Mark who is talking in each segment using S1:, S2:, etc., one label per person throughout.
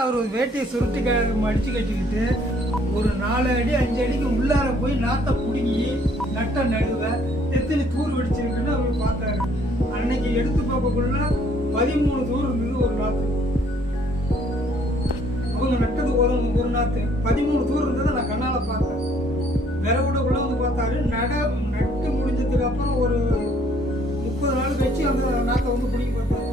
S1: அவர் ஒரு வேட்டியை சுருட்டி க மடிச்சு கட்டிக்கிட்டு ஒரு நாலு அடி அஞ்சு அடிக்கு உள்ளார போய் நாத்தை பிடுங்கி நட்ட நடுவ எத்தனை தூர் வெடிச்சிருக்குன்னு அவர் பார்த்தாரு. அன்னைக்கு எடுத்து பார்க்கக்குள்ள பதிமூணு தூர் இருந்தது ஒரு நாத்து. அவங்க நட்டது ஒரு ஒரு நாத்து. பதிமூணு தூர் இருந்ததை நான் கண்ணால் பார்த்தேன். விறகுட உள்ள வந்து பார்த்தாரு. நட நட்டு முடிஞ்சதுக்கு அப்புறம் ஒரு முப்பது நாள் கழிச்சு அந்த நாத்தை வந்து பிடிக்க பார்த்தாரு.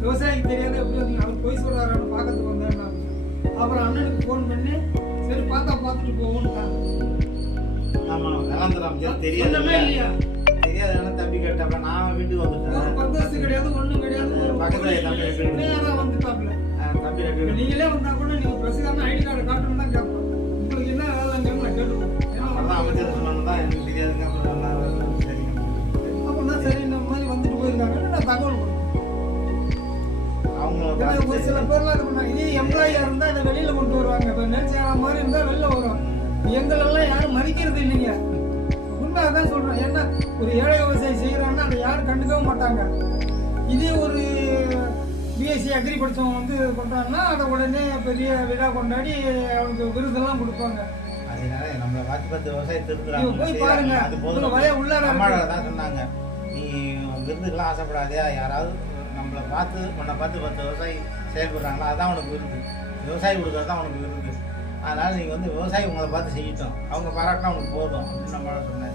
S1: விவசாயிக்கு தெரியாத எப்படி வந்து அவர் போய் சொல்றாருன்னு பார்க்கறதுக்கு வந்தேன். அப்புறம் அண்ணனுக்கு ஃபோன் பண்ணி சரி பார்த்தா பார்த்துட்டு போவோம்ட்டாங்க
S2: ஆமா வேளாந்தரம் தெரியாது.
S1: சொன்னமே இல்லையா?
S2: தெரியாது தம்பி கேட்டப்ப நான் வீட்டுக்கு வந்துட்டேன்.
S1: பந்தோஸ்து கிடையாது ஒண்ணும் கிடையாது
S2: பக்கத்துல தம்பி ரெண்டு பேரு.
S1: நேரா வந்துட்டாப்ல.
S2: ஆ, தம்பி ரெண்டு
S1: இப்ப
S2: பேரும்
S1: நீங்களே வந்தா கூட நீங்க பிரசிதான ஐடி கார்டு காட்டணும் தான் கேட்போம். உங்களுக்கு என்ன ஒரு சில பேர்லாம் இது பண்ணாங்க இதே எம்ப்ளாயியா இருந்தா இதை வெளியில கொண்டு வருவாங்க. இப்போ நேர்ச்சியாரா மாதிரி இருந்தா வெளில வரும். எங்களெல்லாம் யாரும் மதிக்கிறது இல்லைங்க. உண்மை அதான் சொல்றேன். ஏன்னா ஒரு ஏழை விவசாயி செய்யறாங்கன்னா அதை யாரும் கண்டுக்கவும் மாட்டாங்க. இதே ஒரு பிஎஸ்சி அக்ரி படிச்சவங்க வந்து பண்றாங்கன்னா அதை உடனே பெரிய விழா கொண்டாடி அவனுக்கு விருதெல்லாம் கொடுப்பாங்க.
S2: அதனால நம்மளை பார்த்து பார்த்து விவசாயி
S1: நீங்க போய் பாருங்க.
S2: அது
S1: உள்ளார
S2: போதும். அம்மாவோட தான் சொன்னாங்க. நீ விருதுக்கெல்லாம் ஆசைப்படாதே. யாராவது நம்மளை பார்த்து உன்னை பார்த்து பத்து விவசாயி செயல்படுறாங்களா? அதான் உனக்கு விருது விவசாயி கொடுக்கறது தான் உனக்கு விருது அதனால் நீங்கள் வந்து விவசாயி உங்களை பார்த்து செய்யட்டும். அவங்க பாராட்டினா உனக்கு போதும் அப்படின்னு நம்மளால் சொன்னேன்.